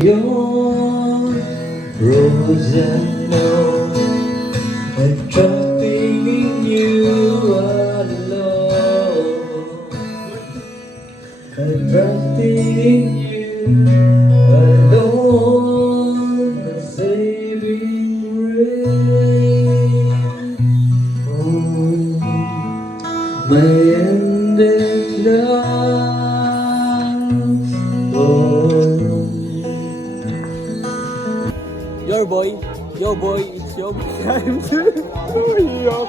Your rose and know and trusting in you alone, and trusting in you alone, the saving grace. Oh, my ended love. Oh. Yo boy, it's your time to yo.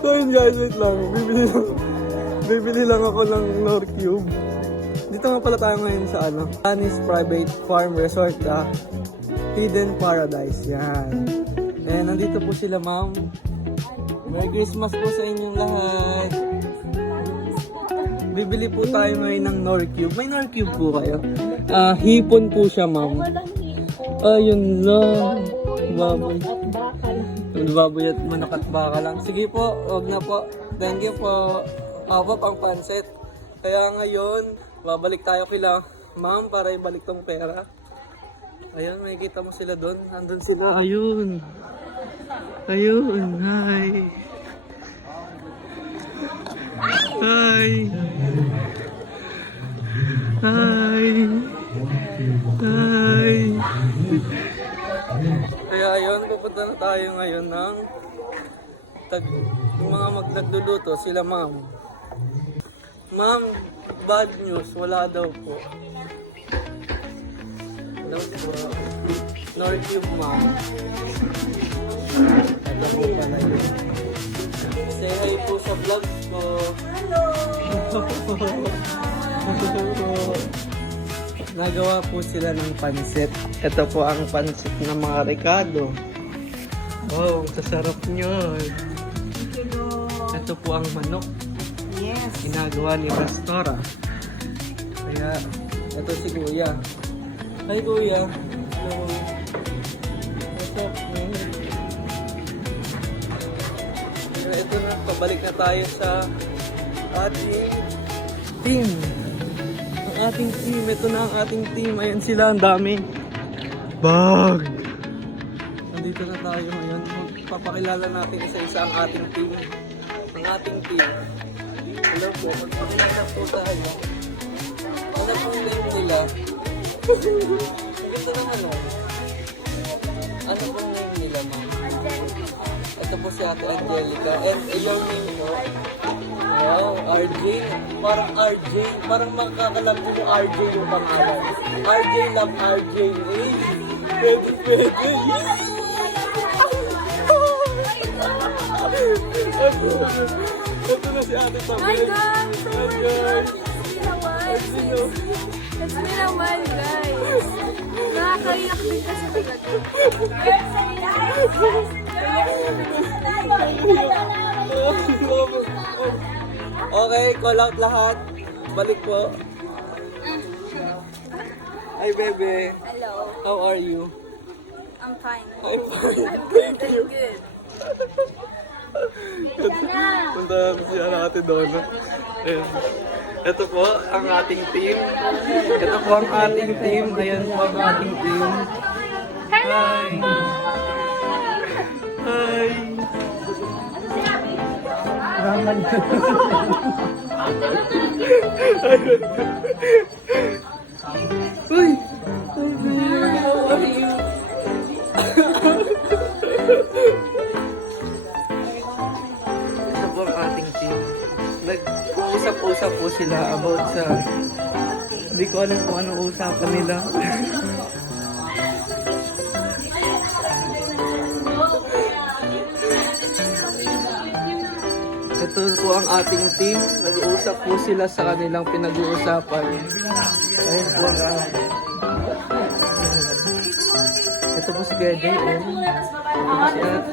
So yun guys, wait lang. Bibili lang ako ng Nor Cube. Dito nga pala tayo ngayon sa Anis Private Farm Resort, Hidden Paradise. Yan. And nandito po sila, ma'am. Merry Christmas po sa inyong lahat. Bibili po tayo ngayon ng Nor Cube. May Nor Cube po kayo? Hipon po siya, ma'am. Ayun lang. Baboy. Baboy at manok at baka lang. Sige po, wag na po. Thank you po. Ako pang pansit. Kaya ngayon, babalik tayo kila ma'am para ibalik tong pera. Ayun, makikita mo sila doon. Nandun sila. Ayun. Ayun. Hi. Hi. Hi. Hi. Kaya ayun, pupunta na tayo ngayon ng mga magnagluluto, sila ma'am. Ma'am, bad news, wala daw po. Daw po. Nor Cube, ma'am. Ito po pala yun. Say hi po sa vlog ko. Hello! Nagawa po sila ng pansit. Ito po ang pansit ng mga Ricardo. Wow, sasarap nyo. Ito po ang manok. Yes. Ginagawa ni Pastora. Kaya, ito si Kuya. Hi Kuya. Hello. What's up, man? Kaya ito na, pabalik na tayo sa ating team. Ating team, ito na ang ating team. Ayan sila, ang dami. Bag! Nandito na tayo ngayon. Papakilala natin isa-isa ang ating team. Ang ating team. Hello po, magpakilala po tayo. Ano po yung name nila? Ito na ano? Ano po yung name nila, ma'am? Ito po si Ate Angelica. And your name po? Wow, RJ. Parang RJ. Parang makakalam mo yung RJ yung pangalan. RJ love RJ. Eh, pwede, pwede. Ito na si Ate Pablo. Hi guys! So it's been a while, guys. Nakakaiyak din kasi talaga. Okay, call out lahat. Balik po. Hi, baby. Hello. How are you? I'm fine. I'm fine. I'm good. I'm good. Punta natin si Ate Donna. Ayan. Ito po ang ating team. Ito po ang ating team. Ayan po ang ating team. Hello! Hi! Uy! How are you? Ito po ang ating team. Nag-usap-usap po sila about sa... Hindi ko alam kung anong usapan nila. Ito po ang ating team. Nag-uusap po sila sa kanilang pinag-uusapan. Ayun po ang ito po si Kuya JM. Ito po si Ate.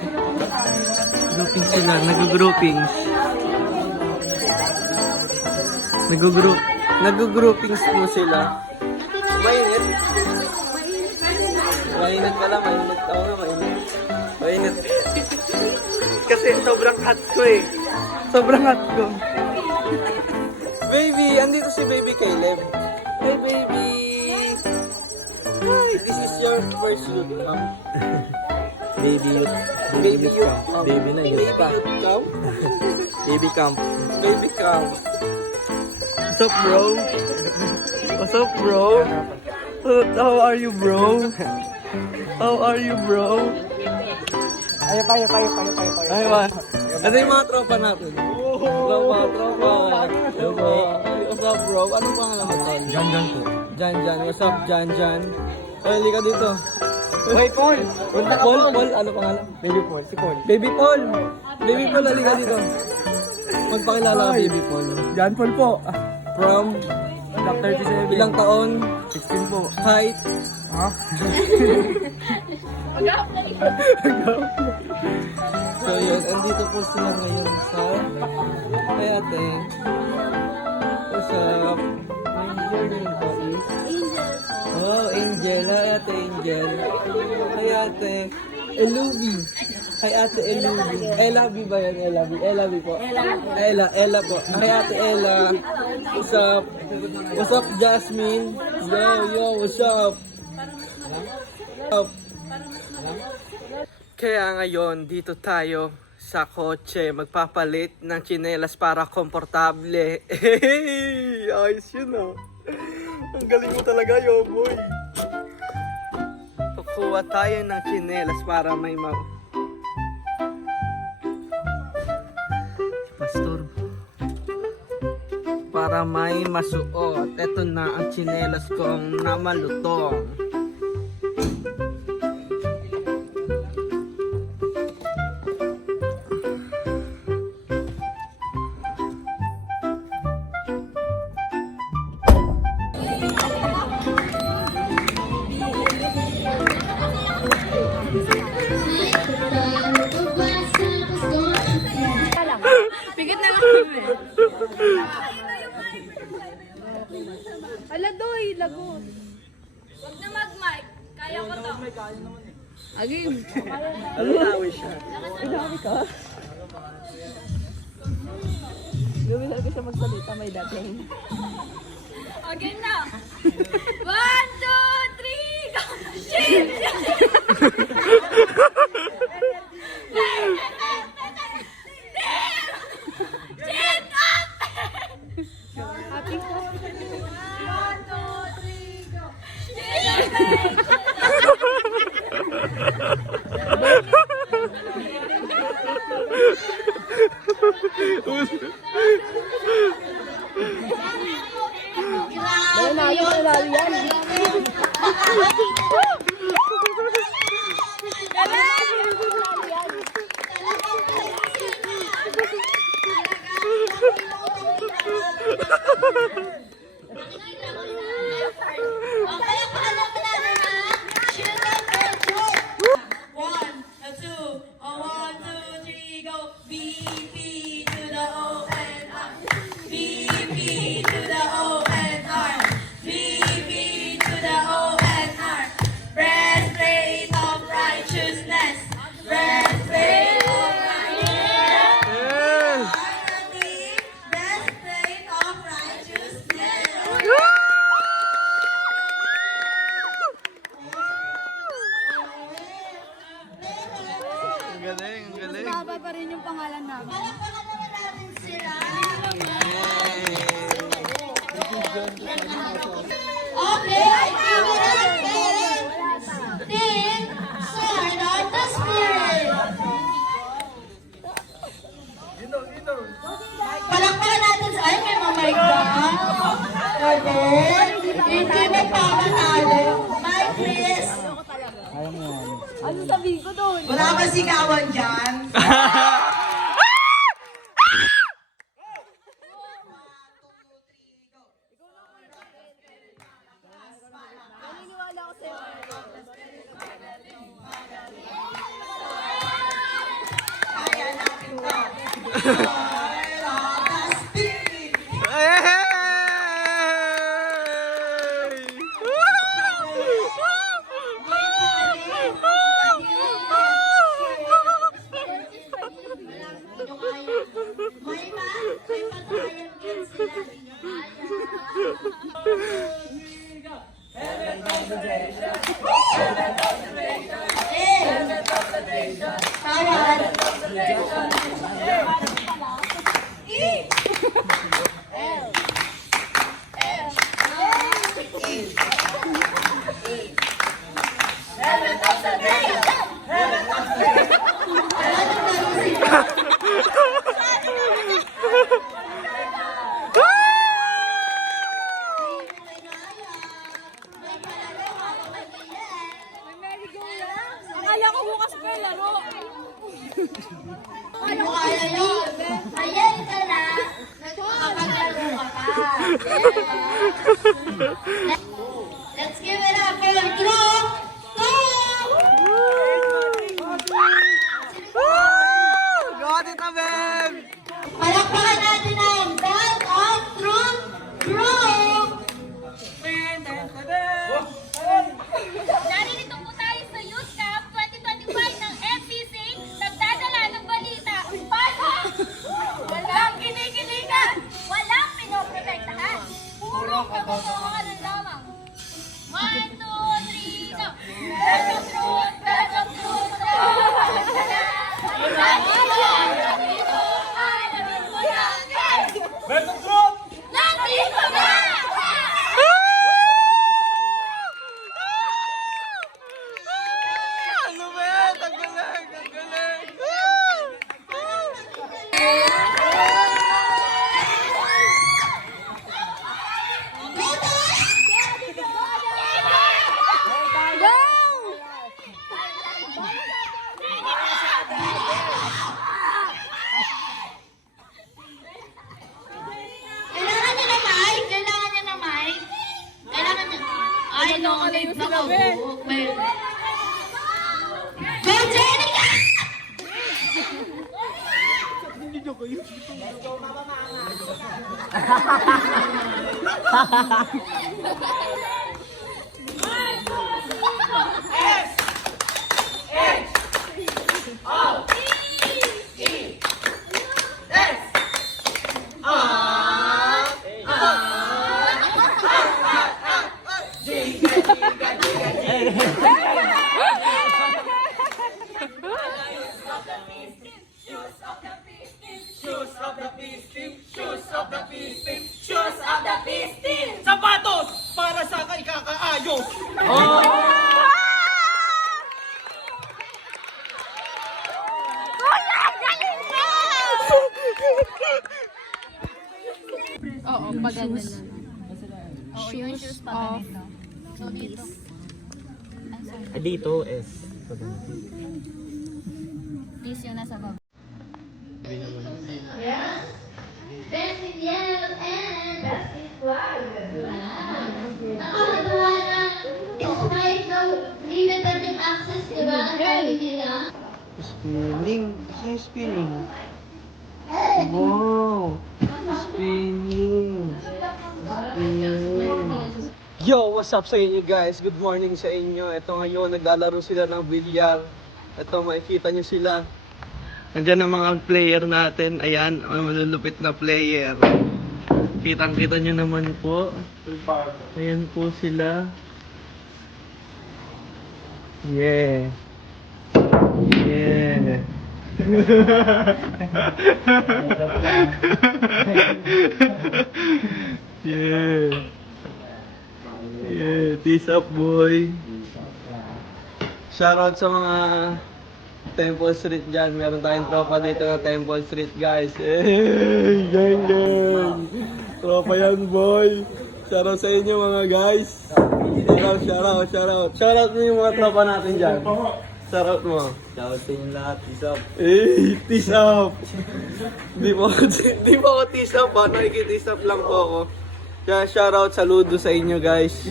Grouping sila. Nag-groupings. Nag-groupings po sila. Mainit. Mainit pala. Mainit. Oo nga, mainit. Mainit. Kasi sobrang hot ko eh. Sobrang hot ko. Baby, andito si Baby Caleb. Hi, baby! Hi, this is your first youth camp. Baby youth. Baby youth camp. Baby na youth pa. Baby youth camp? Baby camp. Baby camp. What's up, bro? What's up, bro? How are you, bro? How are you, bro? Ay, Ay, man. Ito yung mga tropa natin. Hello, mga tropa. Hello. What's up, bro? Anong pangalan mo, tol? Jan po. Jan. What's up, Jan? Oy, hindi ka dito. Hoy, Paul! Punta ka, Paul, ano pangalan? Baby Paul, si Paul. Baby Paul, halika dito. Magpakilala ka, Baby Paul. Jan Paul po. From Black 37. ilang taon, 16 po. height, Ha? so yun, andito po sila ngayon sa kay ate. What's up? Your name po is? Oh, Angel. Hi, ate Angel. Hi, ate Elubi. Hi, ate Elubi. Elabi ba yan? Elabi po. Ella po. Hi, ate Ella. What's up? What's up, Jasmine? Yo, what's up? Kaya ngayon, dito tayo sa kotse, magpapalit ng tsinelas para komportable. Ayos yun ah. Ang galing mo talaga, yo boy. Kukuha tayo ng tsinelas para may Pastor. Para may masuot. Ito na ang tsinelas kong namalutong. Bigat na kami. Ala doy, lagot. Huwag na mag-mic. Kaya ko to. Agim. Ano laway siya? Gawin talaga siya magsalita, may dating. Again na. 1, 2, 3, go! Shit! Happy ko. 1, 2, 3, go! Ang galing. Baba pa rin yung pangalan namin. Okay, I give it a 10. Sword of the Spirit. Palakpakan natin sa... Ay, may mamay ka. Galing. Hindi may pamatalo. My Chris. Ano sabihin ko doon? Wala ka sigawan dyan. Naniniwala ko sa'yo. Kaya natin to. Sword of the Spirit. Hey! May patayan din sila. Akala ko bukas pa yung laro. Ano kaya yun? Ayan ka na. Nagpapagalo ka pa. Let's give it up for group 2! Got it, Abel! Palakpakan natin ang Belt of Truth Group! Naririto po tayo sa Youth Camp 2025 ng FPC, nagdadala ng balita. Pasok! Walang kinikilingan! Walang pinoprotektahan! Puro katotohanan lamang! 1, 2, 3, go! Belt of Truth! Belt of Truth! Nandito! Alamin mo na! Belt of Truth! Nandito na! Ano ba yan? Ang galing! Ang galing! Kailangan niya ng mic? Kailangan niya ng mic? Kailangan niya... Ay, no. Go, Jenica! Sapatos para sa kay kakaayos. Oo, pag ganun. Oo, yung shoes pa ganito. So, dito. Dito is. This yung nasa baba. Best in yellow and best in black. Nakakatawa na kahit na limited yung access, di ba? Ang dami nila. Spinning. Kasi spinning. Wow! Spinning. Spinning. Yo! What's up sa inyo guys? Good morning sa inyo. Ito ngayon, naglalaro sila ng bilyar. Ito, makikita nyo sila. Nandiyan ang mga player natin. Ayan, ang malulupit na player. Kitang-kita nyo naman po. Ayan po sila. Yeah. Yeah. Yeah. Yeah, peace up boy. Shoutout sa mga Temple Street dyan. Meron tayong tropa dito na Temple Street guys. Hey, gang gang. Tropa yan boy. Shoutout sa inyo mga guys. Shoutout. Shoutout mo yung mga tropa natin dyan. Shoutout mo. Shoutout sa inyo lahat. Peace up. Eh, tease up! Di mo ako tease up ha, nakikitease up lang po ako. Kaya shoutout, saludo sa inyo guys.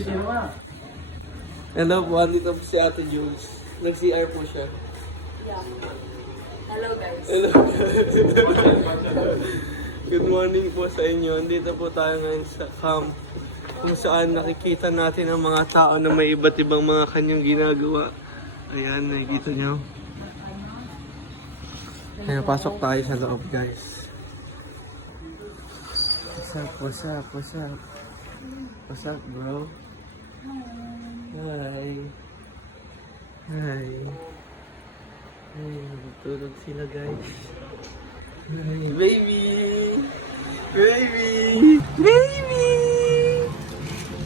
Hello po, andito po si Ate Jules. Nag-CR po siya. Hello guys. Hello guys. Good morning po sa inyo. Andito po tayo ngayon sa camp kung saan nakikita natin ang mga tao na may iba't ibang mga kanyang ginagawa. Ayan, nakikita nyo. Ayan, pasok tayo sa loob guys. What's up bro? Hi. Hi. Ay, natutulog sila guys. Hi, baby! Baby! Baby!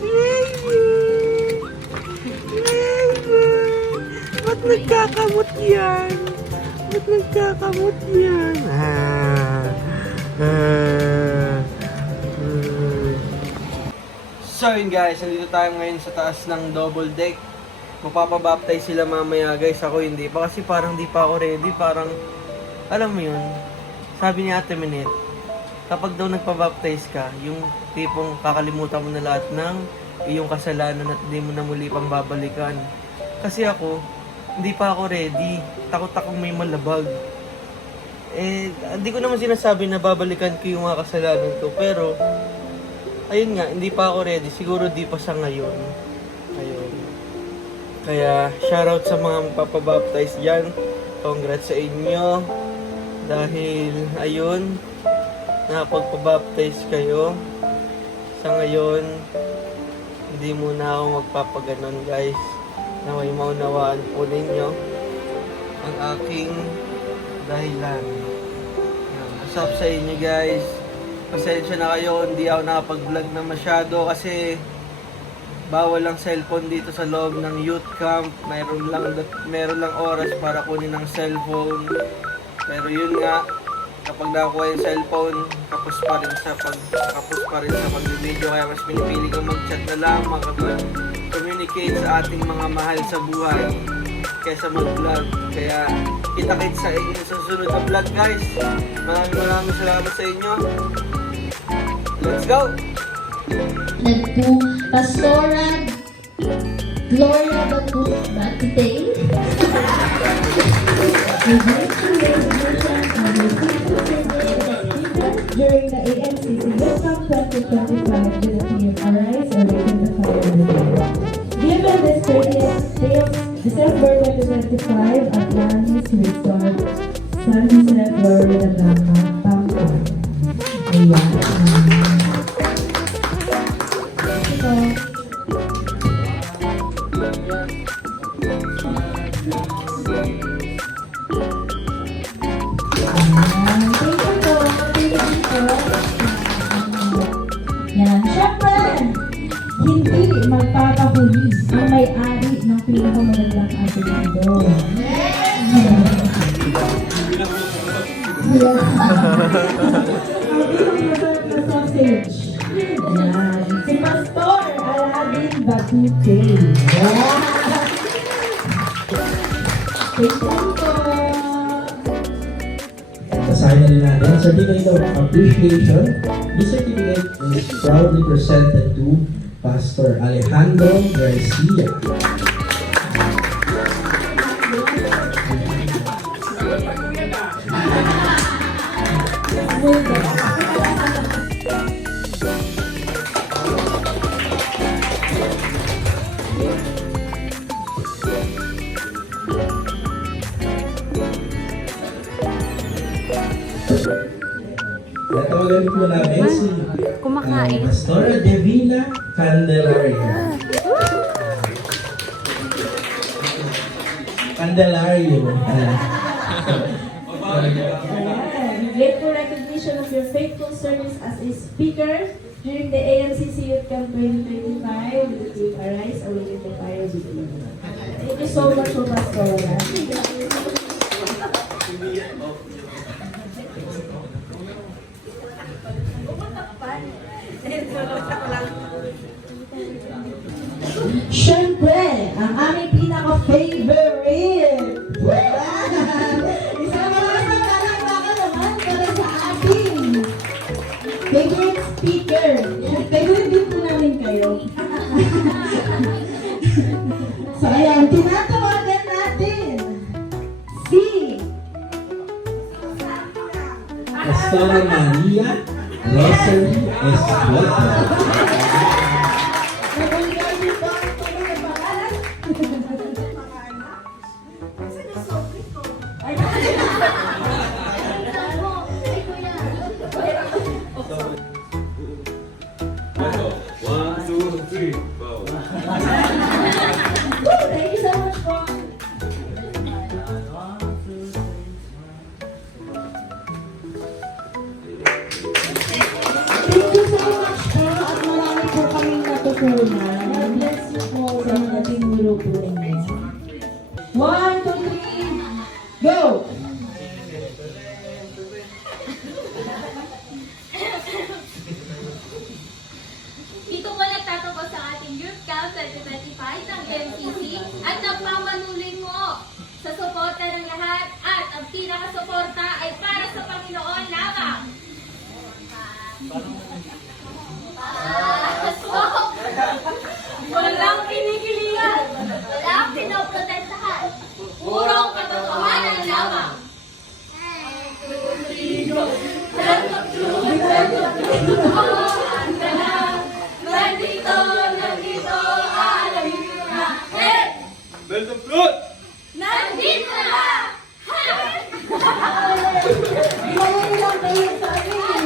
Baby! Baby! Ba't nagkakamot yan? Ba't nagkakamot yan? So yun guys, nandito tayo ngayon sa taas ng double deck. Mapapabaptize sila mamaya guys, ako hindi pa kasi parang di pa ako ready. Parang, alam mo yun, sabi ni Ate Minette, kapag daw nagpabaptize ka, yung tipong kakalimutan mo na lahat ng iyong kasalanan at hindi mo na muli pang babalikan. Kasi ako, hindi pa ako ready. Takot akong may malabag. Hindi ko naman sinasabi na babalikan ko yung mga kasalanan ko, pero ayun nga, hindi pa ako ready. Siguro di pa sa ngayon. Ayun. Kaya, shoutout sa mga magpapabaptize dyan. Congrats sa inyo. Dahil, ayun, nakapagpabaptize kayo. Sa ngayon, hindi muna ako magpapaganon guys. Na may maunawaan po ninyo ang aking dahilan. What's up sa inyo guys? Pasensya na kayo, hindi ako nakapag-vlog na masyado kasi bawal lang cellphone dito sa loob ng youth camp. Meron lang oras para kunin ng cellphone. Pero yun nga, kapag nakakuha yung cellphone, kapos pa rin sa pag-video. Kaya mas pinipili ko mag-chat na lang, makapag-communicate sa ating mga mahal sa buhay kaysa mag-vlog. Kaya kita-kits sa inyo sa susunod na vlog guys. Maraming salamat sa inyo. Let's go! Nagpo Pastora Gloria Batutay. During the AMCC Youth Camp 2025 Philippine Arise Awaken the Fire Movement. Given this 30th day of December 2025 at Lanis Resort, San Jose, Florida Blanca, Pampanga. Ayan. Yan. Siyempre, hindi magpapahuli ang may-ari ng pinakamagandang apelido. Sausage. Yan. Si Pastor Aladin Batute. Yan. Thank you po. Basahin na rin natin. Certificate of Appreciation. This certificate is proudly presented to Pastor Alejandro Garcia. Natawagan po namin si Pastora Devina Candelario. Candelario. Grateful recognition of your faithful service as a speaker during the AMCC Youth Camp 2025 with the Arise Awaken the Fire video. Thank you so much for Pastora. Siyempre, ang aming pinaka-favorite! Isang malakas na palakpakan naman para sa ating favorite speaker. Favorite din po namin kayo. So ayan, tinatawagan natin si Pastora Maria Rosary Escueta. Thank you so much po. Thank you so much po at marami po kaming natutunan. God bless you po sa mga tinuro po ninyo. 1, 2, 3, go! Dito po nagtatapos ang ating Youth Camp 2025 ng MCC at nagmamanuloy po sa suporta ng lahat at ang pinakasuporta ay para sa Panginoon lamang. Walang kinikilingan, walang pinoprotektahan, purong katotohanan lamang. Nandito, alamin ko na. Belt of truth! Nandito na! Ngayon lang kayo sa akin.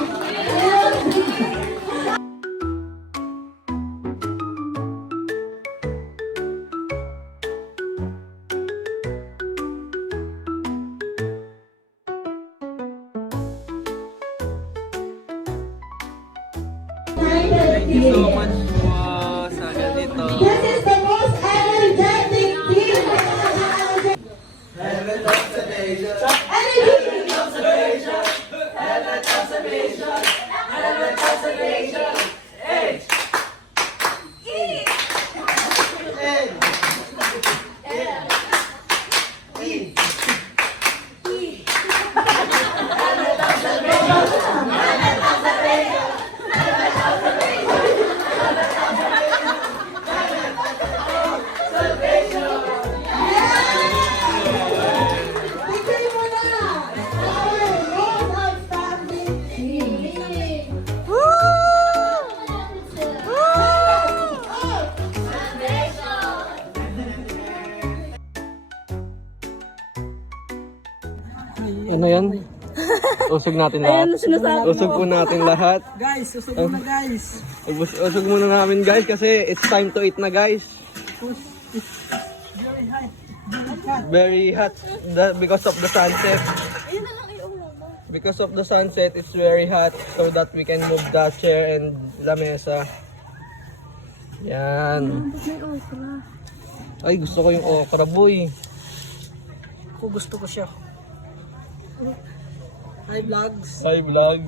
Thank you so much po sa ganito. This is the most energetic team. Victory mo na! Our most outstanding team. Ano yan? Usog natin lahat. Usog po natin lahat. Guys, susog mo na guys. Usog muna namin guys kasi it's time to eat na guys. Very hot because of the sunset. Because of the sunset, it's very hot so that we can move the chair and lamesa. Yan. Ay, gusto ko yung okra boy. Ako gusto ko siya. Hi vlogs. Hi vlog.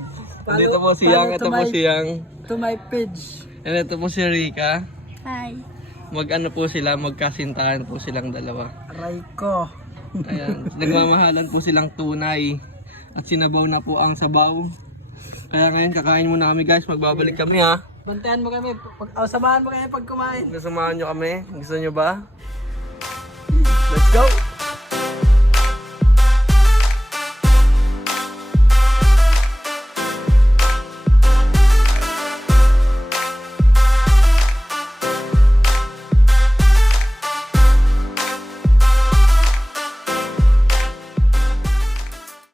Dito po si Yang, ito po si Yang. To my page. And ito po si Rika. Hi. Mag-ano po sila, magkasintahan po silang dalawa. Aray ko. Ayan, nagmamahalan po silang tunay. At sinabaw na po ang sabaw. Kaya ngayon kakain muna kami guys, magbabalik kami ha. Bantayan mo kami. Samahan mo kami pag kumain. Samahan nyo kami, gusto nyo ba? Let's go!